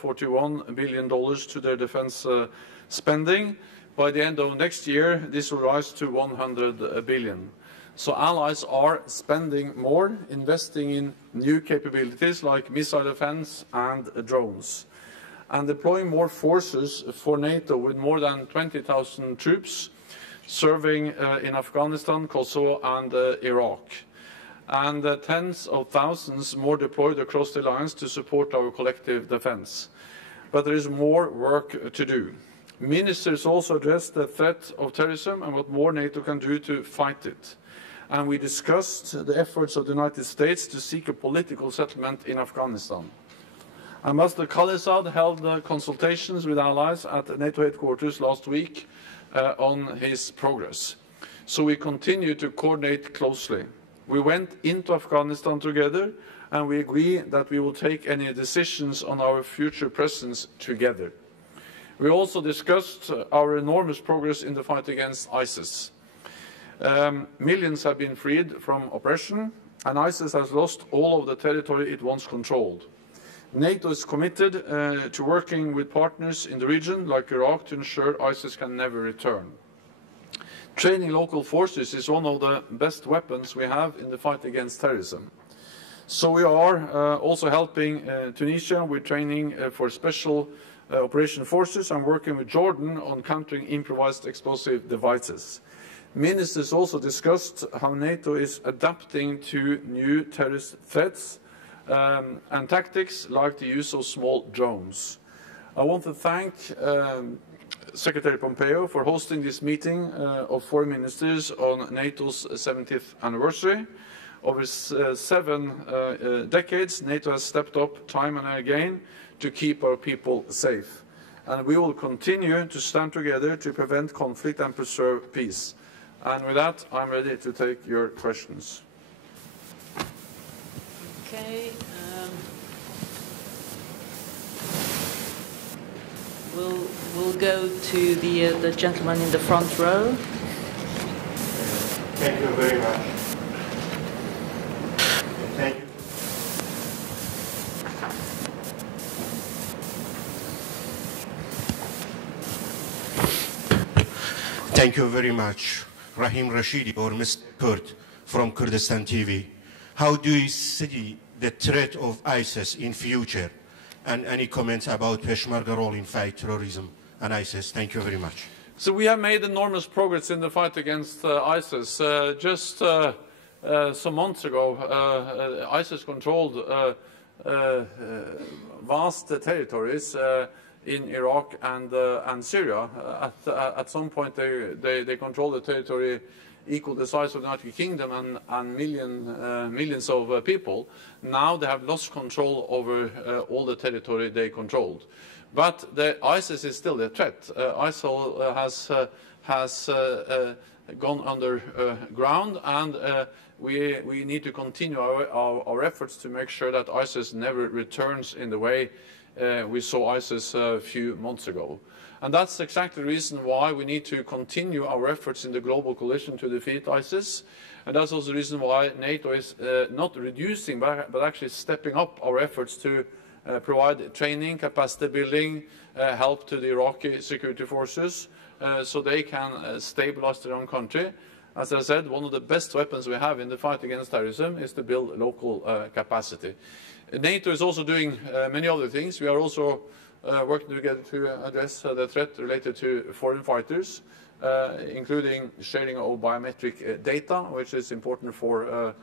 $41 billion to their defense spending. By the end of next year, this will rise to $100 billion. So allies are spending more, investing in new capabilities like missile defense and drones, and deploying more forces for NATO with more than 20,000 troops serving in Afghanistan, Kosovo and Iraq, and tens of thousands more deployed across the alliance to support our collective defense. But there is more work to do. Ministers also addressed the threat of terrorism and what more NATO can do to fight it. And we discussed the efforts of the United States to seek a political settlement in Afghanistan. Ambassador Khalilzad held consultations with allies at NATO headquarters last week on his progress. So we continue to coordinate closely. We went into Afghanistan together, and we agree that we will take any decisions on our future presence together. We also discussed our enormous progress in the fight against ISIS. Millions have been freed from oppression, and ISIS has lost all of the territory it once controlled. NATO is committed to working with partners in the region, like Iraq, to ensure ISIS can never return. Training local forces is one of the best weapons we have in the fight against terrorism. So we are also helping Tunisia with training for special operation forces and working with Jordan on countering improvised explosive devices. Ministers also discussed how NATO is adapting to new terrorist threats and tactics like the use of small drones. I want to thank Secretary Pompeo for hosting this meeting of foreign ministers on NATO's 70th anniversary. Over 7 decades, NATO has stepped up time and again to keep our people safe. And we will continue to stand together to prevent conflict and preserve peace. And with that, I'm ready to take your questions. Okay. We'll go to the gentleman in the front row. Thank you very much. Thank you. Thank you very much, Rahim Rashidi or Mr. Kurd from Kurdistan TV. How do you see the threat of ISIS in future? And any comments about Peshmerga role in fight terrorism and ISIS? Thank you very much. So we have made enormous progress in the fight against ISIS. Just some months ago, ISIS controlled vast territories in Iraq and Syria. At some point, they controlled the territory equal the size of the United Kingdom and millions of people. Now they have lost control over all the territory they controlled. But ISIS is still a threat. ISIL has gone underground, and we need to continue our efforts to make sure that ISIS never returns in the way we saw ISIS a few months ago. And that's exactly the reason why we need to continue our efforts in the global coalition to defeat ISIS. And that's also the reason why NATO is not reducing, but actually stepping up our efforts to provide training, capacity building, help to the Iraqi security forces so they can stabilize their own country. As I said, one of the best weapons we have in the fight against terrorism is to build local capacity. NATO is also doing many other things. We are also working together to address the threat related to foreign fighters, including sharing of biometric data, which is important for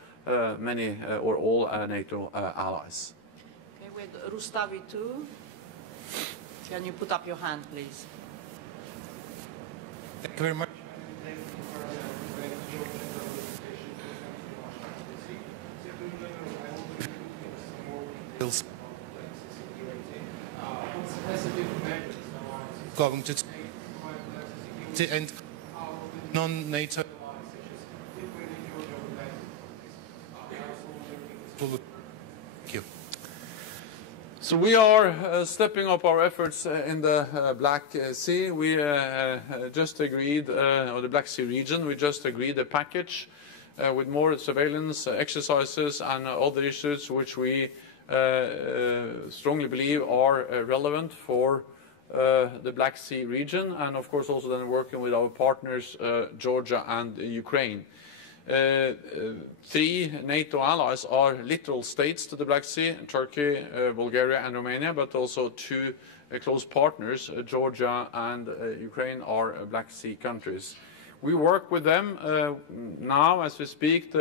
many or all NATO allies. Okay, with Rustavi too. Can you put up your hand, please? Thank you very much. Going to end non-NATO. Thank you. So we are stepping up our efforts in the Black Sea. We just agreed, or the Black Sea region, we just agreed a package with more surveillance exercises and other issues which we strongly believe are relevant for the Black Sea region, and of course also then working with our partners Georgia and Ukraine. 3 NATO allies are littoral states to the Black Sea: Turkey, Bulgaria and Romania, but also 2 close partners, Georgia and Ukraine, are Black Sea countries. We work with them now as we speak.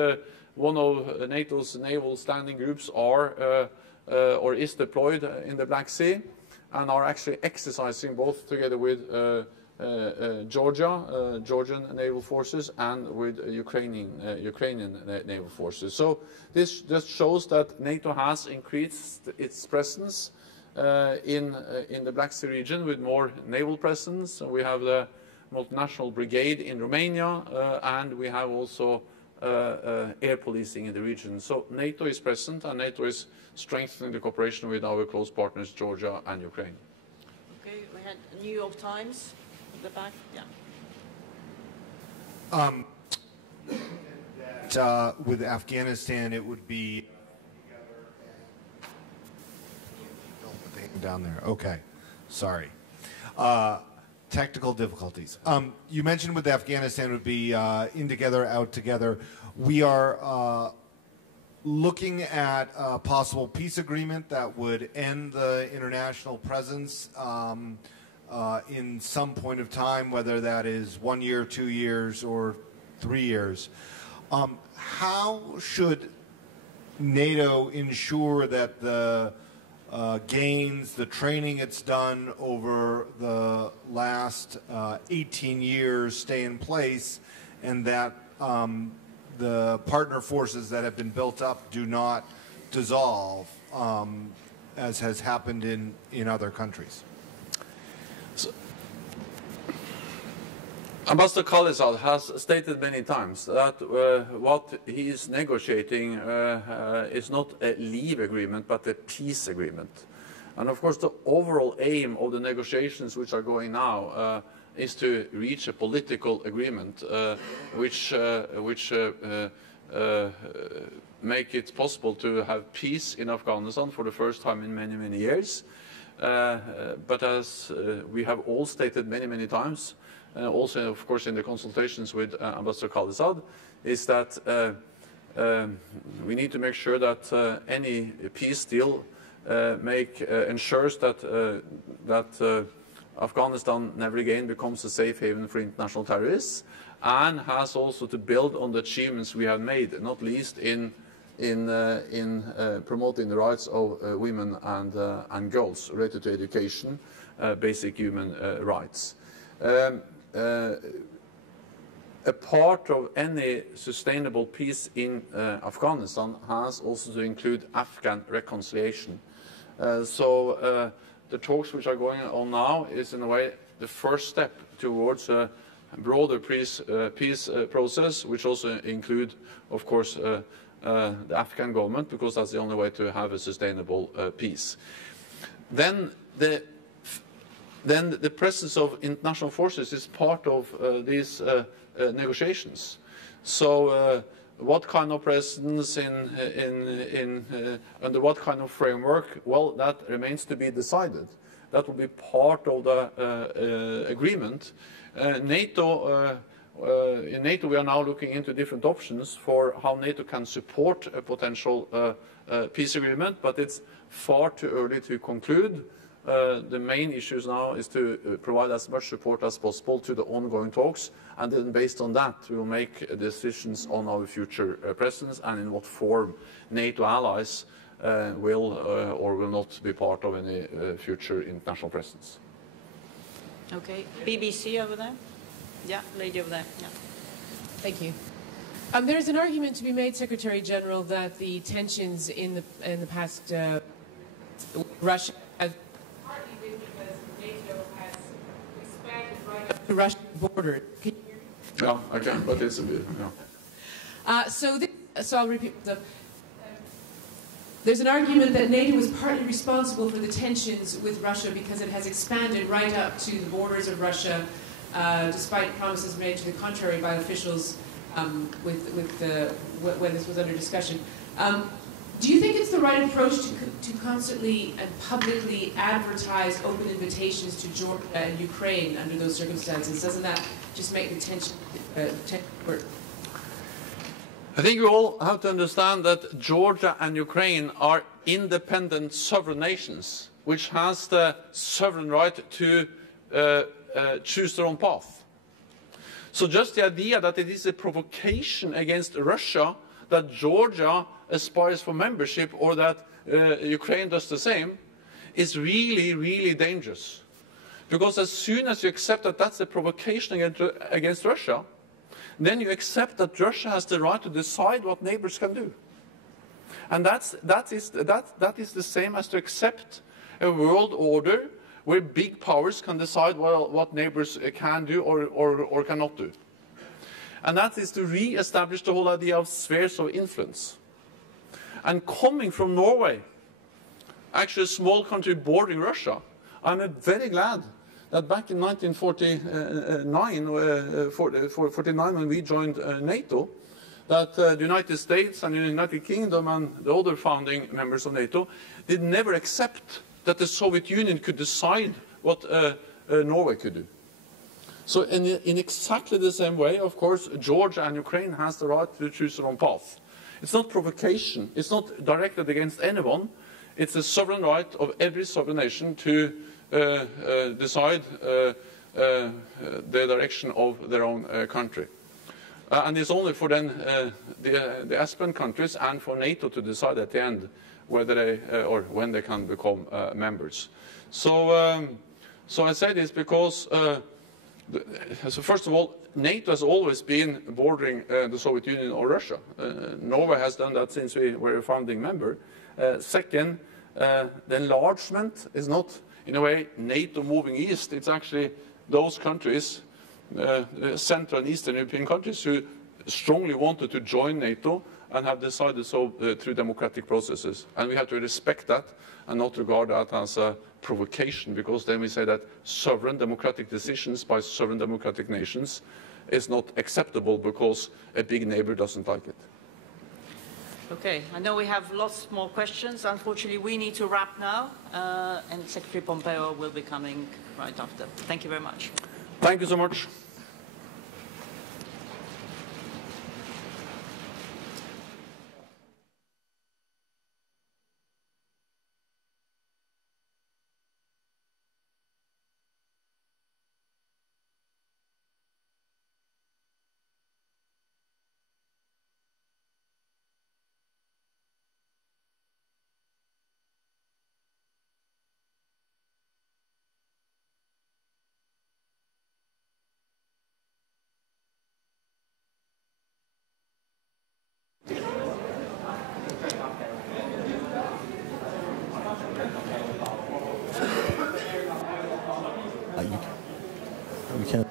One of NATO's naval standing groups are or is deployed in the Black Sea, and are actually exercising both together with Georgian naval forces and with Ukrainian naval forces. So this just shows that NATO has increased its presence in the Black Sea region with more naval presence. We have the multinational brigade in Romania, and we have also air policing in the region. So NATO is present, and NATO is strengthening the cooperation with our close partners, Georgia and Ukraine. Okay, we had New York Times at the back. Yeah. With Afghanistan, it would be down there. Okay, sorry. Technical difficulties. You mentioned with Afghanistan it would be in together, out together. We are looking at a possible peace agreement that would end the international presence in some point of time, whether that is 1 year, 2 years, or 3 years. How should NATO ensure that the gains, the training it's done over the last 18 years stay in place, and that the partner forces that have been built up do not dissolve, as has happened in other countries? So, Ambassador Khalilzad has stated many times that what he is negotiating is not a leave agreement but a peace agreement. And of course the overall aim of the negotiations which are going now is to reach a political agreement which make it possible to have peace in Afghanistan for the first time in many, many years. But as we have all stated many, many times, also of course in the consultations with Ambassador Khalilzad, is that we need to make sure that any peace deal ensures that Afghanistan never again becomes a safe haven for international terrorists, and has also to build on the achievements we have made, not least in promoting the rights of women and girls related to education, basic human rights. A part of any sustainable peace in Afghanistan has also to include Afghan reconciliation. So the talks which are going on now is in a way the first step towards a broader peace process, which also include, of course, the Afghan government, because that's the only way to have a sustainable peace. Then the presence of international forces is part of these negotiations. So what kind of presence under what kind of framework? Well, that remains to be decided. That will be part of the agreement. In NATO, we are now looking into different options for how NATO can support a potential peace agreement, but it's far too early to conclude. The main issues now is to provide as much support as possible to the ongoing talks, and then based on that we will make decisions on our future presence and in what form NATO allies will or will not be part of any future international presence. Okay, BBC over there. Yeah, lady over there. Yeah. Thank you. There's an argument to be made, Secretary General, that the tensions in the past Russia have partly been because NATO has expanded right up to Russian border. Can you hear me? Yeah, I can, but it's a bit. Yeah. So I'll repeat. There's an argument that NATO was partly responsible for the tensions with Russia because it has expanded right up to the borders of Russia, despite promises made to the contrary by officials when this was under discussion. Do you think it's the right approach to constantly and publicly advertise open invitations to Georgia and Ukraine under those circumstances? Doesn't that just make the tension work? I think we all have to understand that Georgia and Ukraine are independent sovereign nations, which has the sovereign right to choose their own path. So just the idea that it is a provocation against Russia that Georgia aspires for membership or that Ukraine does the same is really, really dangerous. Because as soon as you accept that that's a provocation against Russia, then you accept that Russia has the right to decide what neighbors can do. And that is the same as to accept a world order where big powers can decide what neighbors can do or cannot do. And that is to re-establish the whole idea of spheres of influence. And coming from Norway, actually a small country bordering Russia, I'm very glad that back in 1949, when we joined NATO, that the United States and the United Kingdom and the other founding members of NATO did never accept that the Soviet Union could decide what Norway could do. So in exactly the same way, of course, Georgia and Ukraine has the right to choose their own path. It's not provocation. It's not directed against anyone. It's a sovereign right of every sovereign nation to decide the direction of their own country. And it's only for then the aspirant countries and for NATO to decide at the end whether they or when they can become members. So I say this because so first of all, NATO has always been bordering the Soviet Union or Russia. Norway has done that since we were a founding member. Second, the enlargement is not, in a way, NATO moving east. It's actually those countries, Central and Eastern European countries, who strongly wanted to join NATO and have decided so through democratic processes. And we have to respect that and not regard that as a provocation, because then we say that sovereign democratic decisions by sovereign democratic nations is not acceptable because a big neighbor doesn't like it. Okay, I know we have lots more questions. Unfortunately, we need to wrap now, and Secretary Pompeo will be coming right after. Thank you very much. Thank you so much. We can.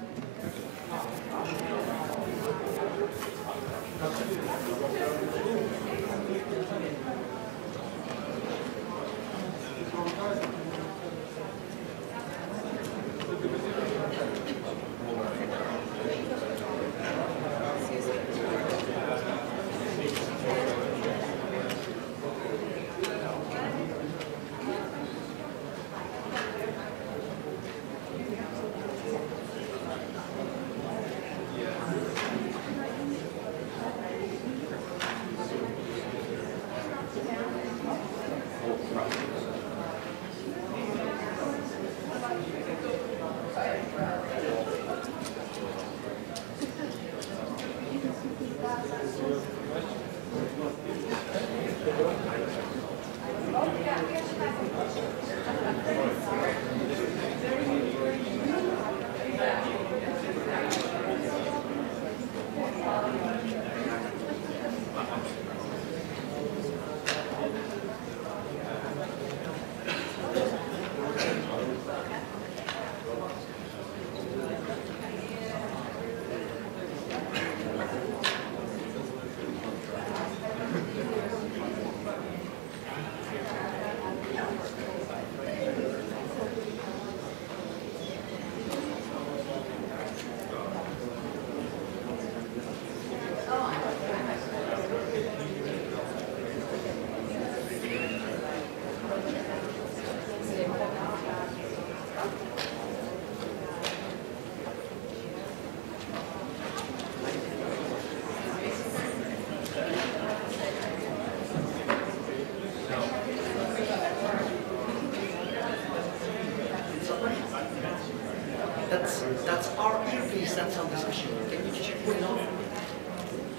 That's our earpiece that's on this issue. Can you just put it on?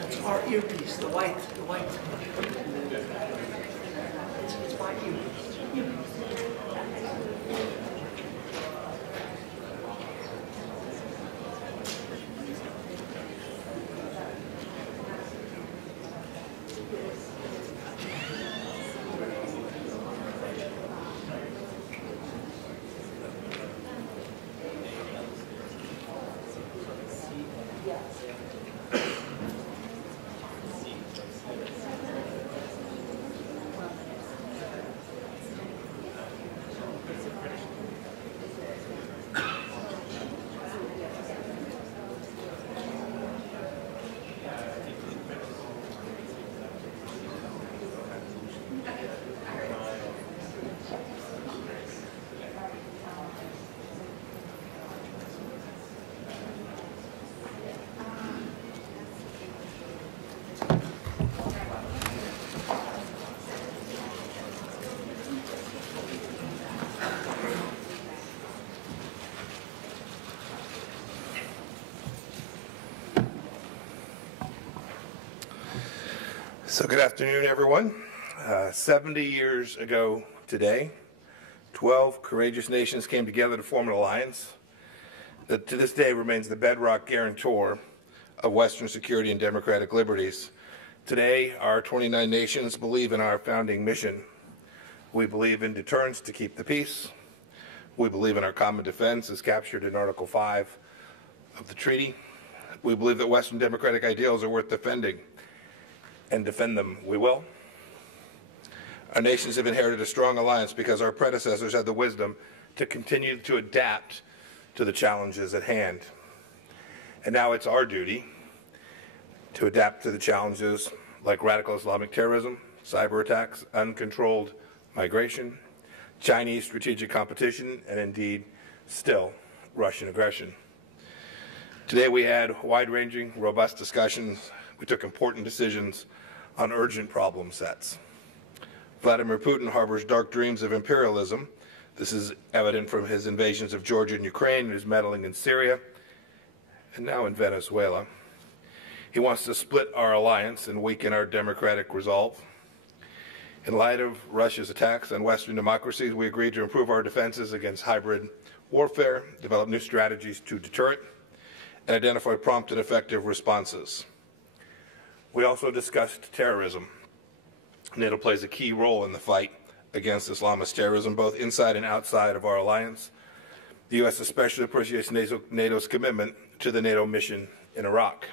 That's our earpiece, the white. It's my earpiece. So good afternoon, everyone. 70 years ago today, 12 courageous nations came together to form an alliance that to this day remains the bedrock guarantor of Western security and democratic liberties. Today, our 29 nations believe in our founding mission. We believe in deterrence to keep the peace. We believe in our common defense as captured in Article 5 of the treaty. We believe that Western democratic ideals are worth defending, and defend them we will. Our nations have inherited a strong alliance because our predecessors had the wisdom to continue to adapt to the challenges at hand. And now it's our duty to adapt to the challenges like radical Islamic terrorism, cyber attacks, uncontrolled migration, Chinese strategic competition, and indeed, still, Russian aggression. Today we had wide-ranging, robust discussions. We took important decisions on urgent problem sets. Vladimir Putin harbors dark dreams of imperialism. This is evident from his invasions of Georgia and Ukraine and his meddling in Syria, and now in Venezuela. He wants to split our alliance and weaken our democratic resolve. In light of Russia's attacks on Western democracies, we agreed to improve our defenses against hybrid warfare, develop new strategies to deter it, and identify prompt and effective responses. We also discussed terrorism. NATO plays a key role in the fight against Islamist terrorism, both inside and outside of our alliance. The U.S. especially appreciates NATO's commitment to the NATO mission in Iraq.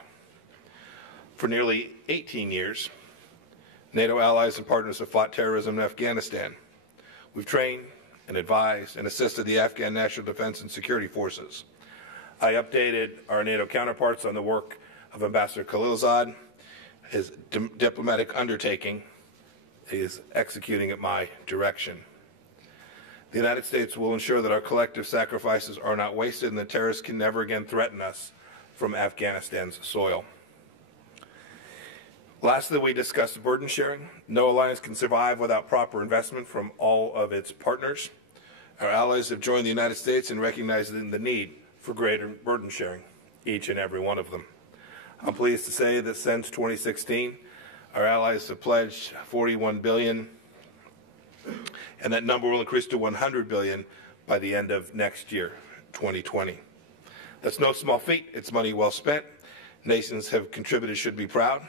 For nearly 18 years, NATO allies and partners have fought terrorism in Afghanistan. We've trained and advised and assisted the Afghan National Defense and Security Forces. I updated our NATO counterparts on the work of Ambassador Khalilzad. His diplomatic undertaking is executing at my direction. The United States will ensure that our collective sacrifices are not wasted and that terrorists can never again threaten us from Afghanistan's soil. Lastly, we discussed burden sharing. No alliance can survive without proper investment from all of its partners. Our allies have joined the United States in recognizing the need for greater burden sharing, each and every one of them. I'm pleased to say that since 2016, our allies have pledged $41 billion, and that number will increase to $100 billion by the end of next year, 2020. That's no small feat. It's money well spent. Nations have contributed should be proud.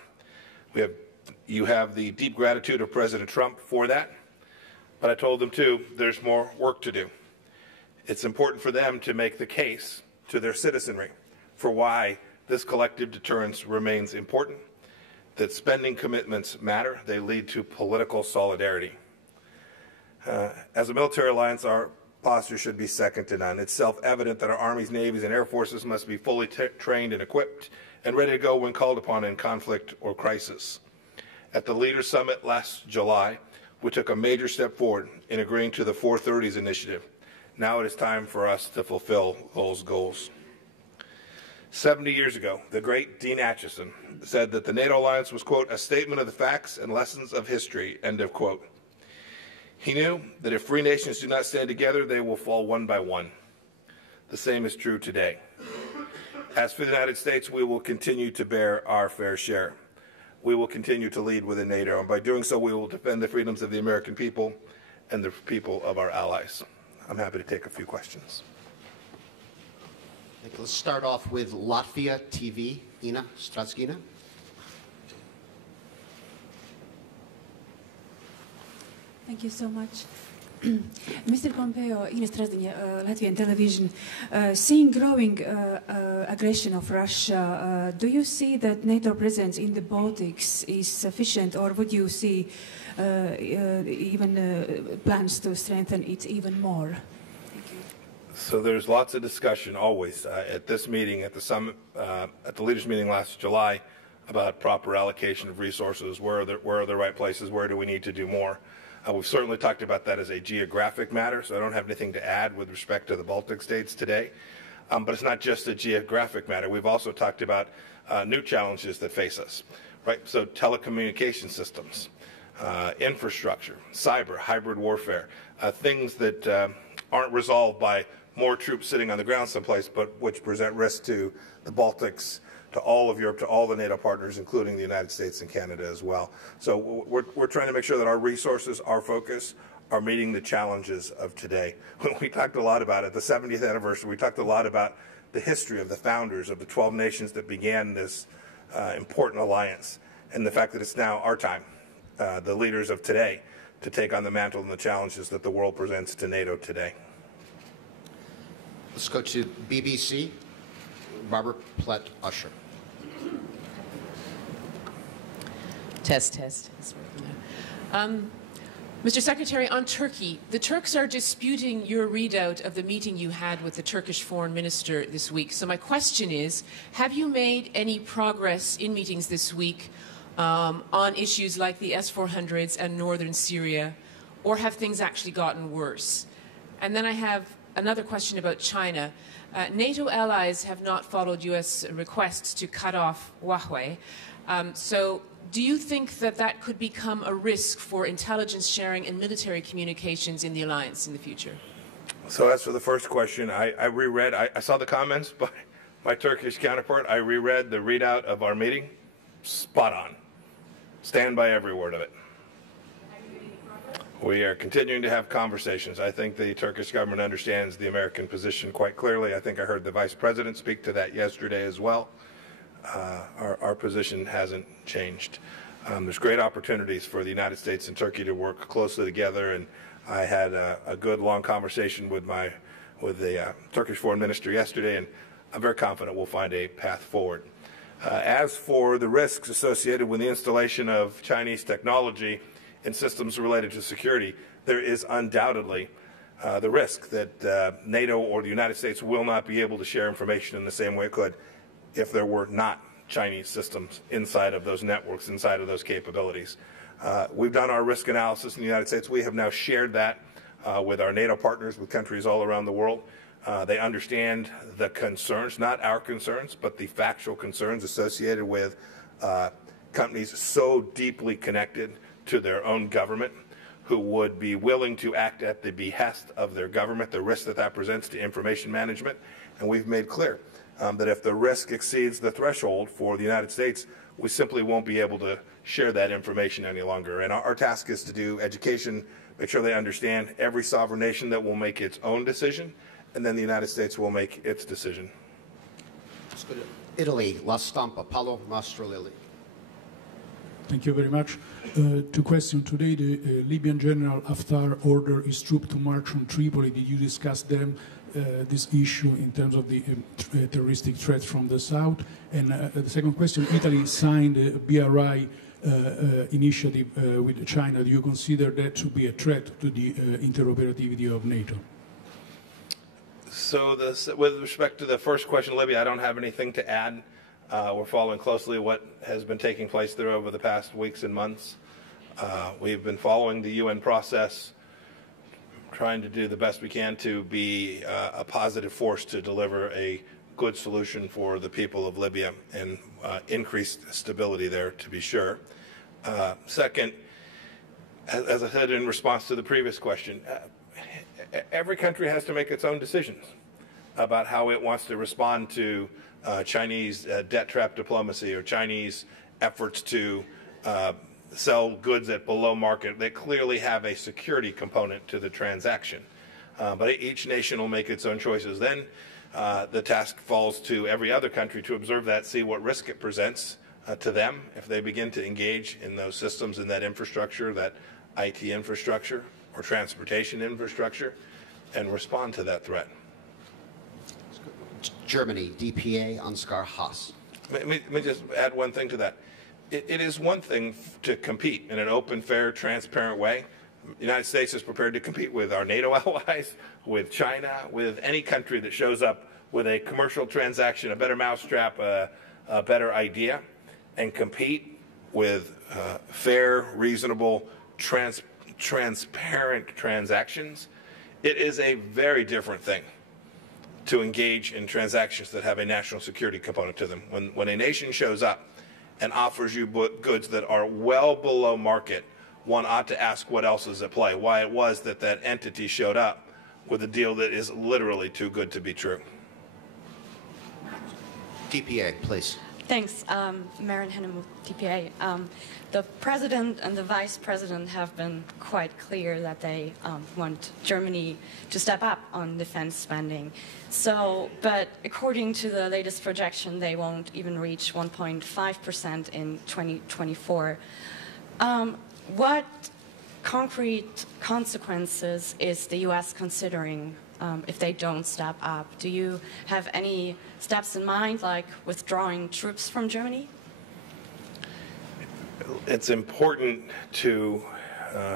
You have the deep gratitude of President Trump for that, but I told them too, there's more work to do. It's important for them to make the case to their citizenry for why this collective deterrence remains important, that spending commitments matter, they lead to political solidarity. As a military alliance, our posture should be second to none. It's self-evident that our armies, navies, and air forces must be fully trained and equipped and ready to go when called upon in conflict or crisis. At the Leaders Summit last July, we took a major step forward in agreeing to the 430s initiative. Now it is time for us to fulfill those goals. 70 years ago, the great Dean Acheson said that the NATO alliance was, quote, a statement of the facts and lessons of history, end of quote. He knew that if free nations do not stand together, they will fall one by one. The same is true today. As for the United States, we will continue to bear our fair share. We will continue to lead within NATO, and by doing so, we will defend the freedoms of the American people and the people of our allies. I'm happy to take a few questions. Let's start off with Latvia TV. Ina Stratsgina. Thank you so much. Mr. Pompeo, Ines Strazdinja, Latvian television, seeing growing aggression of Russia, do you see that NATO presence in the Baltics is sufficient, or would you see even plans to strengthen it even more? Thank you. So there's lots of discussion always at this meeting, at the summit, at the leaders' meeting last July, about proper allocation of resources. Where are the right places? Where do we need to do more? We've certainly talked about that as a geographic matter, so I don't have anything to add with respect to the Baltic states today. But it's not just a geographic matter. We've also talked about new challenges that face us, right? So telecommunication systems, infrastructure, cyber, hybrid warfare, things that aren't resolved by more troops sitting on the ground someplace, but which present risk to the Baltics, to all of Europe, to all the NATO partners, including the United States and Canada as well. So we're trying to make sure that our resources, our focus, are meeting the challenges of today. We talked a lot about it, the 70th anniversary, we talked a lot about the history of the founders of the 12 nations that began this important alliance, and the fact that it's now our time, the leaders of today, to take on the mantle and the challenges that the world presents to NATO today. Let's go to BBC. Barbara Platt-Usher. Test. Mr. Secretary, on Turkey, the Turks are disputing your readout of the meeting you had with the Turkish foreign minister this week. So my question is, have you made any progress in meetings this week on issues like the S-400s and northern Syria, or have things actually gotten worse? And then I have another question about China. NATO allies have not followed U.S. requests to cut off Huawei. So do you think that that could become a risk for intelligence sharing and military communications in the alliance in the future? So as for the first question, I reread, I saw the comments by my Turkish counterpart. I reread the readout of our meeting. Spot on. Stand by every word of it. We are continuing to have conversations. I think the Turkish government understands the American position quite clearly. I think I heard the Vice President speak to that yesterday as well. Our position hasn't changed. There's great opportunities for the United States and Turkey to work closely together, and I had a good long conversation with the Turkish Foreign Minister yesterday, and I'm very confident we'll find a path forward. As for the risks associated with the installation of Chinese technology in systems related to security, there is undoubtedly the risk that NATO or the United States will not be able to share information in the same way it could if there were not Chinese systems inside of those networks, inside of those capabilities. We've done our risk analysis in the United States. We have now shared that with our NATO partners, with countries all around the world. They understand the concerns, not our concerns, but the factual concerns associated with companies so deeply connected to their own government, who would be willing to act at the behest of their government, the risk that that presents to information management. And we've made clear that if the risk exceeds the threshold for the United States, we simply won't be able to share that information any longer. And our task is to do education, make sure they understand every sovereign nation that will make its own decision, and then the United States will make its decision. Let's go to Italy. La Stampa. Paolo Mastrolilli. Thank you very much. Two questions. Today, the Libyan General Haftar ordered his troops to march on Tripoli. Did you discuss this issue in terms of the terroristic threats from the south? And the second question, Italy signed a BRI initiative with China. Do you consider that to be a threat to the interoperability of NATO? So with respect to the first question, Libya, I don't have anything to add. We're following closely what has been taking place there over the past weeks and months. We've been following the UN process, trying to do the best we can to be a positive force to deliver a good solution for the people of Libya and increased stability there, to be sure. Second, as I said in response to the previous question, every country has to make its own decisions. about how it wants to respond to Chinese debt trap diplomacy or Chinese efforts to sell goods at below market that clearly have a security component to the transaction. But each nation will make its own choices. Then the task falls to every other country to observe that, see what risk it presents to them if they begin to engage in those systems, in that infrastructure, that IT infrastructure or transportation infrastructure, and respond to that threat. Germany, DPA, Ansgar Haas. Let me just add one thing to that. It is one thing to compete in an open, fair, transparent way. The United States is prepared to compete with our NATO allies, with China, with any country that shows up with a commercial transaction, a better mousetrap, a better idea, and compete with fair, reasonable, transparent transactions. It is a very different thing to engage in transactions that have a national security component to them. When a nation shows up and offers you goods that are well below market, one ought to ask what else is at play, why it was that that entity showed up with a deal that is literally too good to be true. DPA, please. Thanks. Maren Hennem with DPA. The president and the vice president have been quite clear that they want Germany to step up on defense spending. So, but according to the latest projection, they won't even reach 1.5% in 2024. What concrete consequences is the U.S. considering if they don't step up? Do you have any steps in mind, like withdrawing troops from Germany? It's important to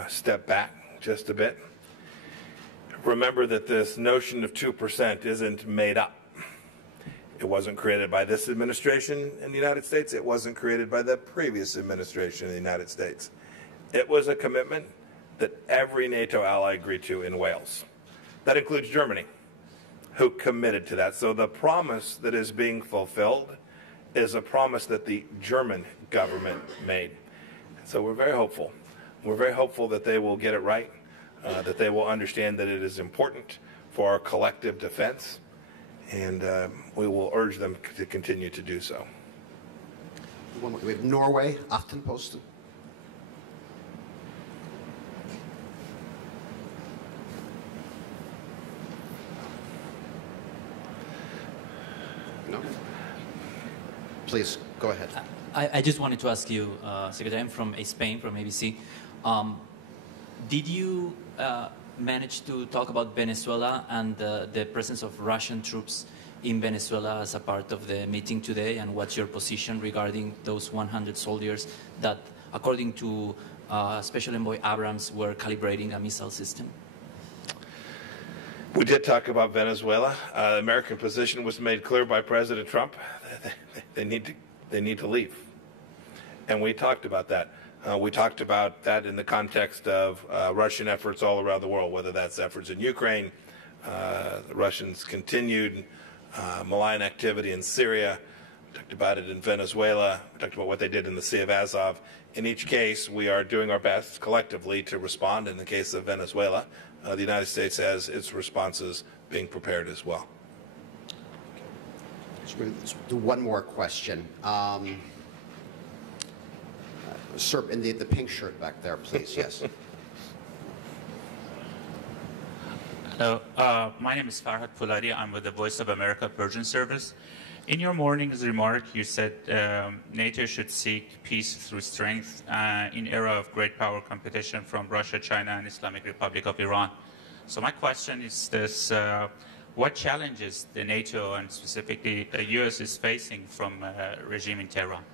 step back just a bit. Remember that this notion of 2% isn't made up. It wasn't created by this administration in the United States. It wasn't created by the previous administration in the United States. It was a commitment that every NATO ally agreed to in Wales. That includes Germany, who committed to that. So the promise that is being fulfilled is a promise that the German government made. So we're very hopeful. We're very hopeful that they will get it right, that they will understand that it is important for our collective defense, and we will urge them to continue to do so. We have Norway, Aftenposten. No? Please, go ahead. I just wanted to ask you, Secretary, I'm from Spain, from ABC. Did you manage to talk about Venezuela and the presence of Russian troops in Venezuela as a part of the meeting today? And what's your position regarding those 100 soldiers that, according to Special Envoy Abrams, were calibrating a missile system? We did talk about Venezuela. The American position was made clear by President Trump. They need to leave. And we talked about that. We talked about that in the context of Russian efforts all around the world, whether that's efforts in Ukraine, the Russians' continued malign activity in Syria. We talked about it in Venezuela. We talked about what they did in the Sea of Azov. In each case, we are doing our best collectively to respond. In the case of Venezuela, the United States has its responses being prepared as well. Let's do one more question. Sir, in the pink shirt back there, please. Yes. Hello. My name is Farhad Fuladi. I'm with the Voice of America Persian Service. In your morning's remark, you said NATO should seek peace through strength in era of great power competition from Russia, China, and Islamic Republic of Iran. So my question is this. What challenges the NATO and specifically the U.S. is facing from regime in Tehran?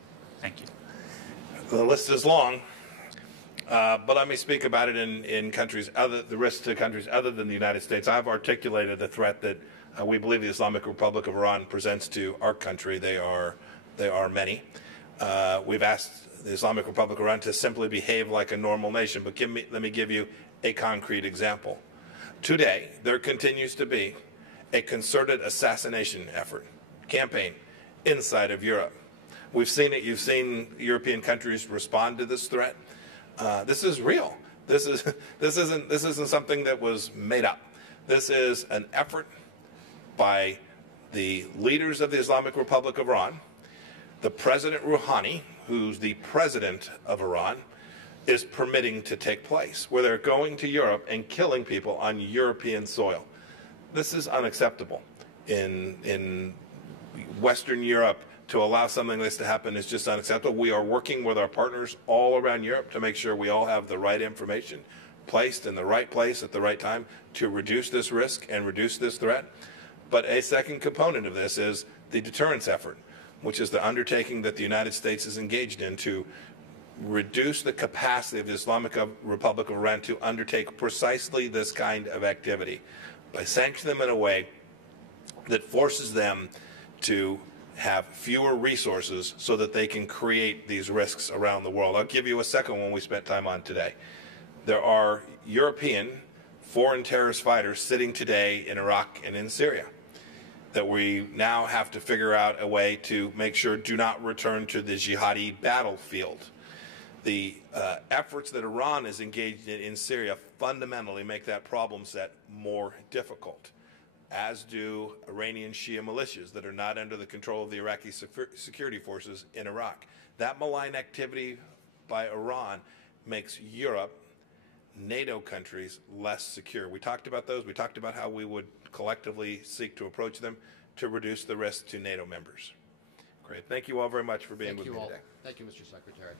Thank you. The list is long, but let me speak about it in countries the risks to countries other than the United States. I've articulated the threat that we believe the Islamic Republic of Iran presents to our country. They are many. We've asked the Islamic Republic of Iran to simply behave like a normal nation, but let me give you a concrete example. Today, there continues to be a concerted assassination effort, campaign, inside of Europe. We've seen it. You've seen European countries respond to this threat. This is real. This isn't something that was made up. This is an effort by the leaders of the Islamic Republic of Iran, the President Rouhani, who's the president of Iran, is permitting to take place, where they're going to Europe and killing people on European soil. This is unacceptable. In Western Europe, to allow something like this to happen is just unacceptable. We are working with our partners all around Europe to make sure we all have the right information placed in the right place at the right time to reduce this risk and reduce this threat. But a second component of this is the deterrence effort, which is the undertaking that the United States is engaged in to reduce the capacity of the Islamic Republic of Iran to undertake precisely this kind of activity by sanctioning them in a way that forces them to have fewer resources so that they can create these risks around the world. I'll give you a second one we spent time on today. There are European foreign terrorist fighters sitting today in Iraq and in Syria that we now have to figure out a way to make sure do not return to the jihadi battlefield. The efforts that Iran is engaged in Syria fundamentally make that problem set more difficult, as do Iranian Shia militias that are not under the control of the Iraqi security forces in Iraq. That malign activity by Iran makes Europe, NATO countries, less secure. We talked about those. We talked about how we would collectively seek to approach them to reduce the risk to NATO members. Great. Thank you all very much for being with me today. Thank you, Mr. Secretary.